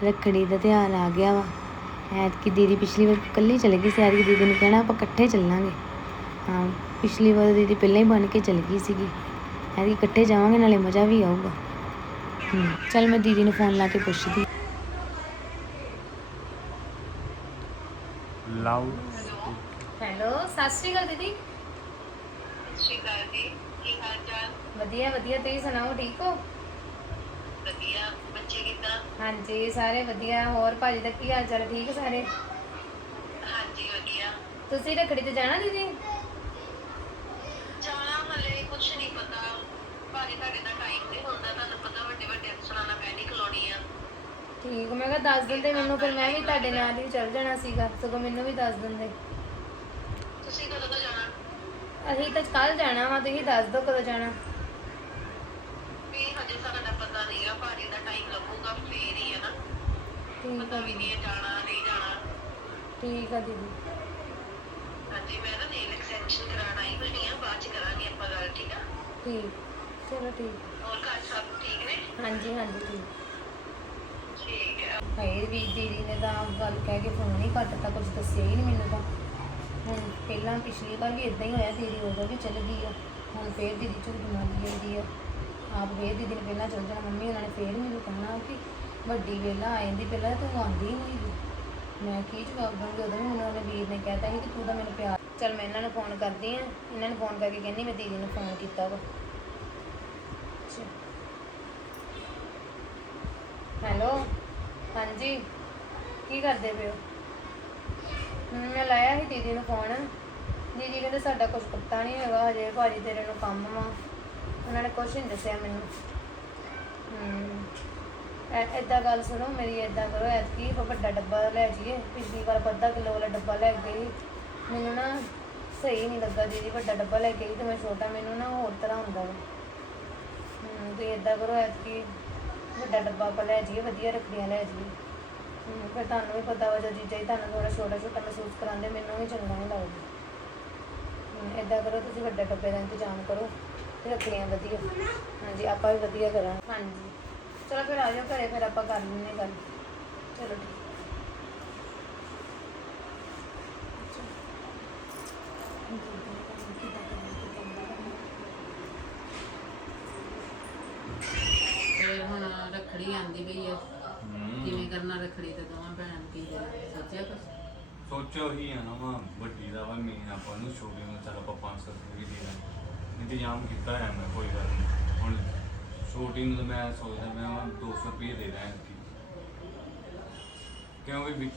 ਰੱਖੜੀ ਦਾ ਤਿਉਹਾਰ ਆ ਗਿਆ ਵਾ। ਐਤਕੀ ਦੀਦੀ ਪਿਛਲੀ ਵਾਰ ਇਕੱਲੀ ਚਲੀ ਗਈ ਸੀ ਐਤਕੀ ਦੀਦੀ ਨੂੰ ਕਹਿਣਾ ਆਪਾਂ ਇਕੱਠੇ ਚੱਲਾਂਗੇ। ਹਾਂ ਪਿਛਲੀ ਵਾਰ ਦੀਦੀ ਪਹਿਲਾਂ ਹੀ ਬਣ ਕੇ ਚਲ ਗਈ ਸੀਗੀ। ਐਤਕੀ ਇਕੱਠੇ ਜਾਵਾਂਗੇ ਨਾਲੇ ਮਜ਼ਾ ਵੀ ਆਊਗਾ। ਹੂੰ ਚੱਲ ਮੈਂ ਦੀਦੀ ਨੂੰ ਫੋਨ ਲਾ ਕੇ ਪੁੱਛਦੀ ਲਾਊਡ ਹੈਲੋ ਸਤਿ ਸ਼੍ਰੀ ਅਕਾਲ ਦੀਦੀ। ਸਤਿ ਸ਼੍ਰੀ ਅਕਾਲ ਜੀ ਕੀ ਹਾਲ ਚਾਲ? ਵਧੀਆ ਵਧੀਆ ਤੁਸੀਂ ਸੁਣਾਓ ਠੀਕ ਹੋ? ਬੱਚੇ ਕਿੱਦਾਂ ਹਾਂਜੀ ਸਾਰੇ ਵਧੀਆ। ਹੋਰ ਭਾਜੀ ਦਾ ਕੀ ਹਾਲ ਚਾਲ ਠੀਕ ਸਾਰੇ? ਹਾਂਜੀ ਵਧੀਆ। ਤੁਸੀਂ ਰੱਖੜੀ ਤੇ ਜਾਣਾ ਦੀਦੀ? ਜਾਣਾ ਹਲੇ ਕੁਝ ਨਹੀਂ ਪਤਾ। ਭਾਜੀ ਤੁਹਾਡੇ ਦਾ ਟਾਈਮ ਨਹੀਂ ਹੁੰਦਾ। ਤੁਹਾਨੂੰ ਪਤਾ ਵੱਡੇ ਵੱਡੇ ਅਫਸਰਾਂ ਨਾਲ ਪੈਣੀ ਖਲੋਣੀ ਆ। ਠੀਕ ਮੈਂ ਕਿਹਾ ਦੱਸ ਦਿੰਦੇ ਮੈਨੂੰ ਫਿਰ ਮੈਂ ਵੀ ਤੁਹਾਡੇ ਨਾਲ ਹੀ ਚੱਲ ਜਾਣਾ ਸੀਗਾ। ਸਗੋਂ ਮੈਨੂੰ ਵੀ ਦੱਸ ਦਿੰਦੇ। ਤੁਸੀਂ ਕਦੋਂ ਤੋਂ ਜਾਣਾ? ਅਸੀਂ ਤਾਂ ਕੱਲ ਜਾਣਾ ਵਾ ਤੁਸੀਂ ਦੱਸ ਦਿਓ ਕਦੋਂ ਜਾਣਾ। ਵੀ ਹਜੇ ਸਾਡਾ ਪਤਾ ਨਹੀਂ ਆ ਭਾਜੀ ਦਾ ਟਾਈਮ ਲੱਗੂਗਾ ਫੇਰ ਹੀ ਹੈ ਨਾ। ਠੀਕ ਪਤਾ ਆ ਵੀ ਨਹੀਂ ਹੈ ਜਾਣਾ ਨਹੀਂ ਜਾਣਾ। ਠੀਕ ਆ ਦੀਦੀ। ਹਾਂਜੀ ਮੈਂ ਨਾ ਨੇਲ ਐਕਸਟੈਂਸ਼ਨ ਕਰਾਉਣ ਆਈ ਹੋਈ ਆ ਬਾਅਦ ਚ ਕਰਾਂਗੇ ਆਪਾਂ ਗੱਲ ਠੀਕ ਆ? ਠੀਕ ਚਲੋ ਠੀਕ। ਹੋਰ ਘਰ ਸਭ ਠੀਕ ਨੇ? ਹਾਂਜੀ ਹਾਂਜੀ ਠੀਕ। ਠੀਕ ਹਾਏ ਵੀ ਦੀਦੀ ਨੇ ਤਾਂ ਗੱਲ ਕਹਿ ਕੇ ਫੋਨ ਹੀ ਕੱਟਤਾ ਕੁਝ ਦੱਸਿਆ ਹੀ ਨਹੀਂ ਮੈਨੂੰ ਤਾਂ। ਹੁਣ ਪਹਿਲਾਂ ਪਿਛਲੀ ਵਾਰ ਵੀ ਇਦਾਂ ਹੀ ਹੋਇਆ ਦੀਦੀ ਉਦੋਂ ਵੀ ਚਲ ਗਈ ਆ। ਹੁਣ ਫੇਰ ਦੀਦੀ ਝੂਠ ਮਾਰੀ ਜਾਂਦੀ ਆ। ਆਪ ਫੇਰ ਦੀਦੀ ਨੇ ਪਹਿਲਾਂ ਚਲ ਜਾਣਾ ਮੰਮੀ ਉਹਨਾਂ ਨੇ ਫੇਰ ਮੈਨੂੰ ਕਹਿਣਾ ਕਿ ਵੱਡੀ ਵੇਲਾ ਆ ਜਾਂਦੀ ਪਹਿਲਾਂ ਤੂੰ ਆਉਂਦੀ ਨਹੀਂ ਗੀ। ਮੈਂ ਕੀ ਜਵਾਬ ਦਵਾਂਗੀ ਉਦੋਂ ਵੀ ਉਹਨੇ ਵੀਰ ਨੇ ਕਹਿਤਾ ਸੀ ਕਿ ਤੂੰ ਤਾਂ ਮੈਨੂੰ ਪਿਆਰ ਚਲ ਮੈਂ ਇਹਨਾਂ ਨੂੰ ਫੋਨ ਕਰਦੀ ਆ ਇਹਨਾਂ ਨੂੰ ਫੋਨ ਕਰਕੇ ਕਹਿੰਦੀ ਮੈਂ ਦੀਦੀ ਨੂੰ ਫੋਨ ਕੀਤਾ ਵਾ। ਹੈਲੋ ਹਾਂਜੀ ਕੀ ਕਰਦੇ ਪਏ ਹੋ? ਹਮ, ਮੈਂ ਲਾਇਆ ਸੀ ਦੀਦੀ ਨੂੰ ਫੋਨ ਦੀਦੀ ਕਹਿੰਦੇ ਸਾਡਾ ਕੁਝ ਪਤਾ ਨਹੀਂ ਹੈਗਾ ਹਜੇ ਭਾਜੀ ਤੇਰੇ ਨੂੰ ਕੰਮ ਵਾ। ਉਹਨਾਂ ਨੇ ਕੁਝ ਨਹੀਂ ਦੱਸਿਆ ਮੈਨੂੰ। ਹਮ ਐਦਾਂ ਗੱਲ ਸੁਣੋ ਮੇਰੀ ਐਦਾਂ ਕਰੋ ਐਤਕੀ ਆਪਾਂ ਵੱਡਾ ਡੱਬਾ ਲੈ ਜਾਈਏ। ਪਿਛਲੀ ਵਾਰ ਅੱਧਾ ਕਿਲੋ ਵਾਲਾ ਡੱਬਾ ਲੈ ਕੇ ਗਈ ਮੈਨੂੰ ਨਾ ਸਹੀ ਨਹੀਂ ਲੱਗਾ ਦੀਦੀ ਵੱਡਾ ਡੱਬਾ ਲੈ ਕੇ ਗਈ ਤੇ ਮੈਂ ਛੋਟਾ ਮੈਨੂੰ ਨਾ ਹੋਰ ਤਰ੍ਹਾਂ ਹੁੰਦਾ ਵਾ। ਹਮ, ਤੇ ਐਦਾਂ ਕਰੋ ਐਤਕੀ ਵੱਡਾ ਡੱਬਾ ਆਪਾਂ ਲੈ ਜਾਈਏ ਵਧੀਆ ਰੱਖੜੀਆਂ ਲੈ ਜਾਈਏ। ਹਮ, ਫਿਰ ਤੁਹਾਨੂੰ ਵੀ ਪਤਾ ਵਾ ਜੋ ਜੀਜਾ ਜੀ ਤੁਹਾਨੂੰ ਥੋੜਾ ਛੋਟਾ ਛੋਟਾ ਮਹਿਸੂਸ ਕਰਾਉਂਦੇ ਮੈਨੂੰ ਵੀ ਚੰਗਾ ਨਹੀਂ ਲੱਗਦਾ। ਹਮ, ਕਰੋ ਤੁਸੀਂ ਵੱਡੇ ਡੱਬੇ ਦਾ ਇੰਤਜ਼ਾਮ ਕਰੋ। ਤੇ ਰੱਖੜੀਆਂ ਵਧੀਆ। ਹਾਂਜੀ ਆਪਾਂ ਵੀ ਵਧੀਆ ਕਰਾਂਗੇ। ਹਾਂਜੀ। ਚਲੋ ਫਿਰ ਆ ਜਾਓ ਘਰੇ ਫਿਰ ਆਪਾਂ ਕਰ ਲੈਂਦੇ ਹਾਂ ਗੱਲ। ਚਲੋ ਠੀਕ। ਤੇ ਹੁਣ ਰੱਖੜੀ ਆਂਦੀ ਪਈ ਆ। ਕਿਵੇਂ ਕਰਨਾ ਰੱਖੜੀ ਤੇ ਦੋਵਾਂ ਭੈਣਾਂ ਨੂੰ ਕੀ ਦੇਣਾ ਸੋਚਿਆ ਕੁਛ? ਸੋਚੋ ਹੀ ਆ ਨਾ ਵਾ ਵੱਡੀ ਦਾ ਵਾ ਮੇਨ ਆਪਾਂ ਨੂੰ ਛੋਟੀ ਨੂੰ ਚੱਲ ਆਪਾਂ 500 ਰੁਪਏ ਦੇ ਇੰਤਜ਼ਾਮ ਕੀਤਾ ਹੈ ਮੈਂ ਕੋਈ ਗੱਲ ਨਹੀਂ। ਹੁਣ ਛੋਟੀ ਨੂੰ ਤਾਂ ਮੈਂ ਸੋਚਦਾ ਮੈਂ ਉਹਨਾਂ ਨੂੰ 200 ਰੁਪਏ ਦੇ ਦਾਂ ਕਿਉਂਕਿ ਵੀ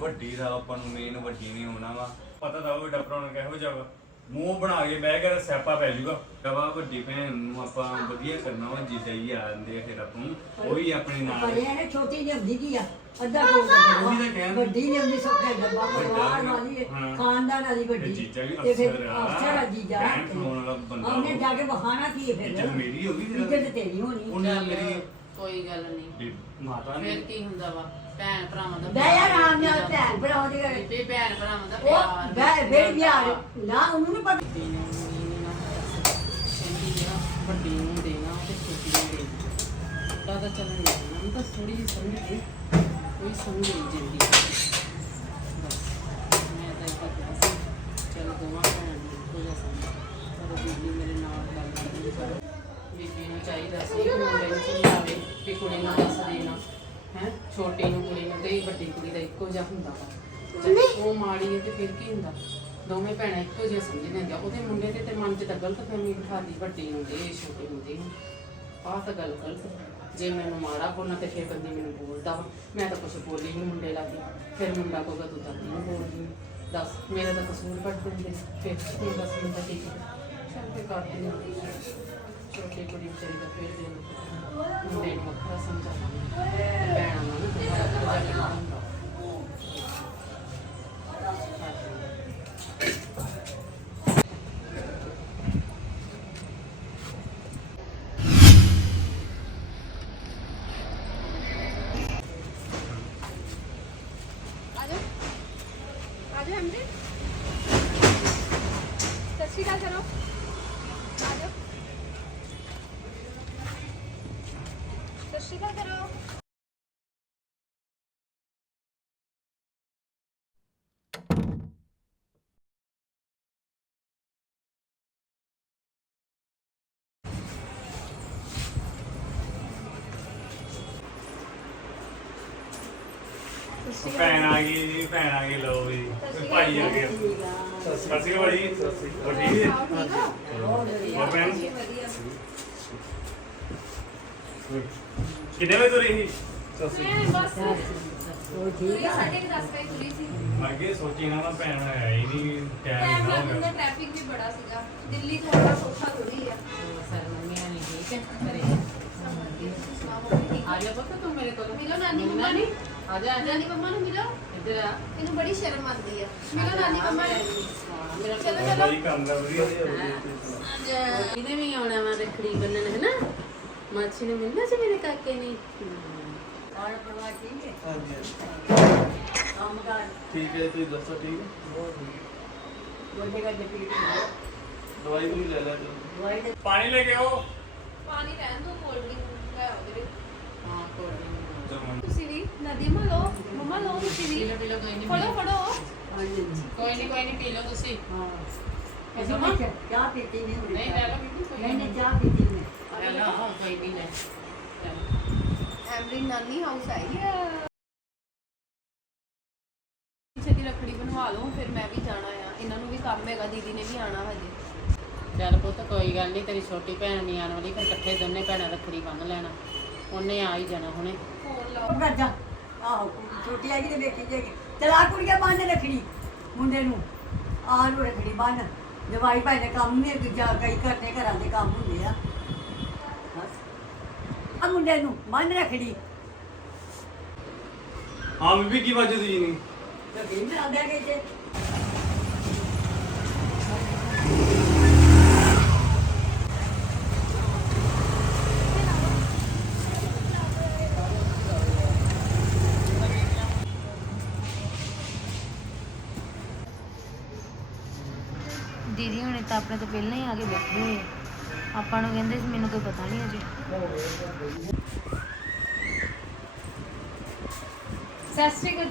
ਵੱਡੀ ਦਾ ਆਪਾਂ ਨੂੰ ਮੇਨ ਵੱਡੀ ਨਹੀਂ ਹੋਣਾ ਵਾ। ਪਤਾ ਤਾਂ ਉਹ ਡੱਬਰਾ ਨੂੰ ਕਿਹੋ ਜਿਹਾ ਵਾ। ਮੂੰਹ ਬਣਾ ਕੇ ਬਹਿ ਕੇ ਸਿਆਪਾ ਪੈ ਜਾਊਗਾ ਕਵਾ ਵੱਡੀ ਭੈਣ ਨੂੰ ਆਪਾਂ ਵਧੀਆ ਕਰਨਾ ਵਾ ਜਿੱਦਾਂ ਹੀ ਆ ਜਾਂਦੇ ਆ ਫਿਰ ਆਪਾਂ। ਨੂੰ ਉਹ ਵੀ ਆਪਣੇ ਨਾਲ ਬੜਿਆਂ ਨੇ ਛੋਟੀ ਲਿਆਉਂਦੀ ਕੀ ਆ? ਅੱਧਾ ਕੋਲ ਉਹੀ ਤਾਂ ਕਹਿਣ- ਵੱਡੀ ਲਿਆਉਂਦੀ ਸੋਖੇ ਡੱਬਾ ਵੱਡਾ ਪਰਿਵਾਰ ਨਾ, ਵਾਲੀ ਹੈ। ਖਾਨਦਾਨ ਵਾਲੀ ਵੱਡੀ। ਜੀਜਾ ਵੀ ਤੇ ਫਿਰ ਅਫਸਰ ਆ, ਅਫਸਰ ਆ ਜੀਜਾ ਭੈਣ ਖਲੋਣ ਵਾਲਾ ਬੰਦਾ ਉਹਨੇ ਉਹ। ਜਾ ਕੇ ਬਹਾਨਾ ਕੀ ਹੈ ਫਿਰ? ਇੱਜ਼ਤ ਮੇਰੀ ਹੋ ਗਈ ਫਿਰ। ਇੱਜ਼ਤ ਤੇਰੀ ਹੋਣੀ। ਉਹਨੇ ਮੇਰੀ ਕੋਈ ਗੱਲ ਨਹੀਂ। ਵੀ ਮਾਤਾ ਨੇ ਫਿਰ ਕੀ ਹੁੰਦਾ ਵਾ? ਭੈਣ ਭਰਾਵਾਂ ਦਾ ਬਹਿ ਜਾ ਆਰਾਮ ਨਾਲ। ਭੈਣ ਭਰਾਵਾਂ ਦੀ ਗੱਲ। ਤੇ ਭੈਣ ਭਰਾਵਾਂ ਦਾ ਉਹ ਬਹਿ ਬਹਿ ਗਿਆ ਨਾ ਉਹਨੂੰ ਨਹੀਂ ਪਤਾ। ਵੱਡੀ ਨੂੰ ਨਹੀਂ ਨਾ ਕਹਿੰਦੀ ਆ ਵੱਡੀ ਨੂੰ ਦੇਣਾ ਤੇ ਛੋਟੀ ਨੂੰ ਦੇਣਾ। ਤਾਂ ਤਾਂ ਚੱਲਣ ਨਹੀਂ ਦੇਣਾ ਤਾਂ ਥੋੜੀ ਜਿਹੀ ਸਮਝ ਗਈ ਕੋਈ ਸਮਝ ਨਹੀਂ ਜਾਂਦੀ ਬਸ ਮੈਂ ਤਾਂ ਇਹ ਕਰਦਾ ਸੀ। ਚਲੋ ਦੋਵਾਂ ਭੈਣਾਂ ਨੂੰ ਇੱਕੋ ਜਿਹਾ ਸਮਝ। ਪਰ ਬੀਬੀ ਮੇਰੇ ਨਾਲ ਗੱਲ ਕਰਦੀ ਪਰ ਬੀਬੀ ਨੂੰ ਚਾਹੀਦਾ ਸੀ ਕਿ ਮੁੰਡੇ ਨੂੰ ਸਮਝਾਵੇ ਕਿ ਕੁੜੀ ਨੂੰ ਦੱਸ ਦੇਣਾ। ਹੈ? ਛੋਟੀ ਨੂੰ ਕੁੜੀ ਨੂੰ ਤੇ ਵੱਡੀ ਕੁੜੀ ਦਾ ਇੱਕੋ ਜਿਹਾ ਹੁੰਦਾ ਵਾ। ਉਹ ਮਾੜੀ ਹੈ ਤੇ ਫਿਰ ਕੀ ਹੁੰਦਾ? ਦੋਵੇਂ ਭੈਣਾਂ ਇੱਕੋ ਜਿਹਾ ਸਮਝਦੇ ਹੁੰਦੀਆਂ। ਉਹਦੇ ਮੁੰਡੇ ਦੇ ਤੇ ਮਨ 'ਚ ਤਾਂ ਗਲਤ ਫਹਿਮੀ ਬਿਠਾਦੀ ਵੱਡੀ ਨੂੰ ਦੇ ਛੋਟੀ ਨੂੰ ਦੇ। ਆਹ ਤਾਂ ਗੱਲ ਗਲਤ ਹੈ। ਜੇ ਮੈਨੂੰ ਮਾੜਾ ਬੋਲਣਾ ਤੇ ਫਿਰ ਬੰਦੀ ਮੈਨੂੰ ਬੋਲਦਾ ਵਾ। ਮੈਂ ਤਾਂ ਕੁਛ ਬੋਲੀ ਨਹੀਂ ਮੁੰਡੇ ਲਾਗੇ। ਫਿਰ ਮੁੰਡਾ ਕਹੂਗਾ, ਤੂੰ ਤਾਂ ਨਹੀਂ ਬੋਲਦੀ ਦੱਸ, ਮੇਰਾ ਤਾਂ ਕਸੂਰ ਕੱਢ ਦਿੰਦੇ ਫਿਰ ਹੁਣ ਦੱਸ ਮੈਨੂੰ ਤਾਂ ਕੀ ਕਰਾਂ ਚੱਲ ਤੇ ਕਰਦੀ ਹਾਂ ਛੋਟੀ ਕੁੜੀ ਵਿਚਾਰੀ ਦਾ ਫਿਰ ਦੇ ਮੁੰਡੇ ਨੂੰ ਵੱਖਰਾ ਸਮਝਾਉਣਾ ਭੈਣਾਂ ਨੂੰ। ਵੱਖਰਾ ਸਮਝਾਉਣਾ स्वीकार करो ਭੈਣ ਆ ਗਈ ਜੀ ਭੈਣ ਆ ਗਈ ਲਓ ਜੀ ਤੇ ਭਾਈ ਆ ਗਿਆ ਸਤਿ ਸ਼੍ਰੀ ਅਕਾਲ ਭਾਈ ਸਤਿ ਸ਼੍ਰੀ ਅਕਾਲ ਠੀਕ ਹੈ ਹੋਰ ਭੈਣ ਵਧੀਆ ਕਿੰਨੇ ਵਜੇ ਤੁਰੀ ਸੀ? ਬਸ ਉਹ ਠੀਕ ਆ ਸਾਢੇ ਕੁ ਦਸ ਵਜੇ ਤੁਰੀ ਸੀ ਮੈਂ ਅੱਗੇ ਸੋਚੀ ਨਾ ਮੈਂ ਭੈਣ ਹੈ ਹੀ ਨਹੀਂ ਟਾਈਮ ਟਾਈਮ ਨਾ ਲੱਗ ਹੋ ਜਾਂਦਾ ਗਿਆ। ਟ੍ਰੈਫਿਕ ਵੀ ਬੜਾ ਸੀਗਾ ਦਿੱਲੀ ਥੋੜਾ ਸੌਖਾ ਥੋੜੀ ਆ ਸਰ ਮੰਮੀ ਆਣੀ ਠੀਕ ਹੈ ਅਰੇ ਤੁਸੀਂ ਸੁਣਾਓ ਠੀਕ ਆ ਜਾ ਪੁੱਤ ਤੂੰ ਮੇਰੇ ਕੋਲ ਮਿਲੋ ਨਾਨੀ ਮੰਮਾ ਨੂੰ ਆ ਜਾ ਆ ਜਾ ਨਾਨੀ ਮੰਮਾ ਨੂੰ ਮਿਲੋ ਇੱਧਰ ਆ ਇਹਨੂੰ ਬੜੀ ਸ਼ਰਮ ਆਉਂਦੀ ਆ ਮਿਲੋ ਨਾਨੀ ਮੰਮਾ ਨੂੰ ਹਾਂ, ਮੇਰਾ ਚਲੋ ਚਲੋ ਕੋਈ ਕੰਮ ਦਾ ਵਧੀਆ ਇਹਨੇ ਵੀ ਆਉਣਾ ਵਾ ਰੱਖੜੀ ਬੰਨਣ ਹੈ ਨਾ ਮਾਛੀ ਨੇ ਮਿਲਣਾ ਸੀ ਮੇਰੇ ਕਾਕੇ ਨੇ ਔਰ ਪਰਵਾਹ ਠੀਕ ਹੈ ਹਾਂਜੀ ਹਾਂਜੀ। ਕੰਮ ਕਰ ਠੀਕ ਹੈ ਤੁਸੀਂ ਦੱਸੋ ਠੀਕ ਹੈ ਗੋਡੇ ਦਾ ਜਪੀਟ ਦਵਾਈ ਵੀ ਲੈ ਲੈ ਕਰੋ ਦਵਾਈ ਦੇ ਪਾਣੀ ਲੈ ਕੇ ਆਓ ਪਾਣੀ ਰਹਿਣ ਦੋ ਕੋਲਡ ਡਰਿੰਕ ਲੈ ਆਓ ਵੀਰੇ ਹਾਂ ਕੋਈ ਤੁਸੀਂ ਵੀ ਨਦੀ ਮਾ ਲਓ ਮੰਮਾ ਲਓ ਤੁਸੀਂ ਵੀ ਪੀਲੋ ਪੀਲੋ ਕੋਈ ਨਹੀਂ ਫੜੋ ਫੜੋ ਹਾਂਜੀ ਕੋਈ ਨਹੀਂ ਕੋਈ ਨਹੀਂ ਪੀ ਲਓ ਤੁਸੀਂ ਹਾਂ ਅਸੀਂ ਮੈਂ ਚਾਹ- ਪੀਤੀ ਨਹੀਂ ਹੁੰਦੀ ਨਹੀਂ ਲੈ ਲਓ ਬੀਬੀ ਕੋਈ ਨਹੀਂ ਨਹੀਂ ਚਾਹ ਪੀਤੀ ਨਹੀਂ ਲੈ ਲਓ ਹਾਂ ਕੋਈ ਨਹੀਂ ਲੈ ਐਮਰੀ ਨਾਨੀ ਹਾਊਸ ਆਈ ਹੈ ਛੇਤੀ ਰੱਖੜੀ ਬਣਵਾ ਲਓ ਫਿਰ ਮੈਂ ਵੀ ਜਾਣਾ ਆ। ਇਹਨਾਂ ਨੂੰ ਵੀ ਕੰਮ ਹੈਗਾ ਦੀਦੀ ਨੇ ਵੀ ਆਣਾ ਹਜੇ। ਚੱਲ ਪੁੱਤ ਕੋਈ ਗੱਲ ਨਹੀਂ ਤੇਰੀ ਛੋਟੀ ਭੈਣ ਨਹੀਂ ਆਉਣ ਵਾਲੀ ਫਿਰ ਇਕੱਠੇ ਦੋਨੇ ਭੈਣਾਂ ਰੱਖੜੀ ਬੰਨ ਲੈਣਾ। ਉਹਨੇ ਆ ਹੀ ਜਾਣਾ ਹੁਣੇ। ਫੋਨ ਲਾਓ ਉਹ ਕਰ ਜਾ। ਆਹੋ ਛੋਟੀ ਆਈ ਤੇ ਵੇਖੀ ਜਾਏਗੀ। ਚਲਾ ਕੁੜੀਆਂ ਬੰਨ ਰੱਖੜੀ ਮੁੰਡੇ ਨੂੰ। ਆਹ ਨੂੰ ਰੱਖੜੀ ਬੰਨ। ਦਵਾਈ ਭਾਈ ਦੇ ਕੰਮ ਨਹੀਂ ਦੂਜਾ ਕਈ ਘਰਦੇ ਘਰਾਂ ਦੇ ਕੰਮ ਹੁੰਦੇ ਆ। ਆ ਮੁੰਡੇ ਨੂੰ ਬੰਨ ਰੱਖੜੀ ਹਾਂ ਬੀਬੀ ਕੀ ਵਜ੍ਹਾ ਦੀ ਨਹੀਂ? ਗਏ ਤੇ ਦੀਦੀ ਹੁਣੇ ਤਾਂ ਆਪਣੇ ਤੋਂ ਪਹਿਲਾਂ ਹੀ ਆ ਕੇ ਬੈਠੇ ਹੋਏ ਆ। ਆਪਾਂ ਨੂੰ ਕਹਿੰਦੇ ਸੀ ਮੈਨੂੰ ਕੋਈ ਪਤਾ ਨਹੀਂ ਅਜੇ। ਸਤਿ ਸ਼੍ਰੀ ਅਕਾਲ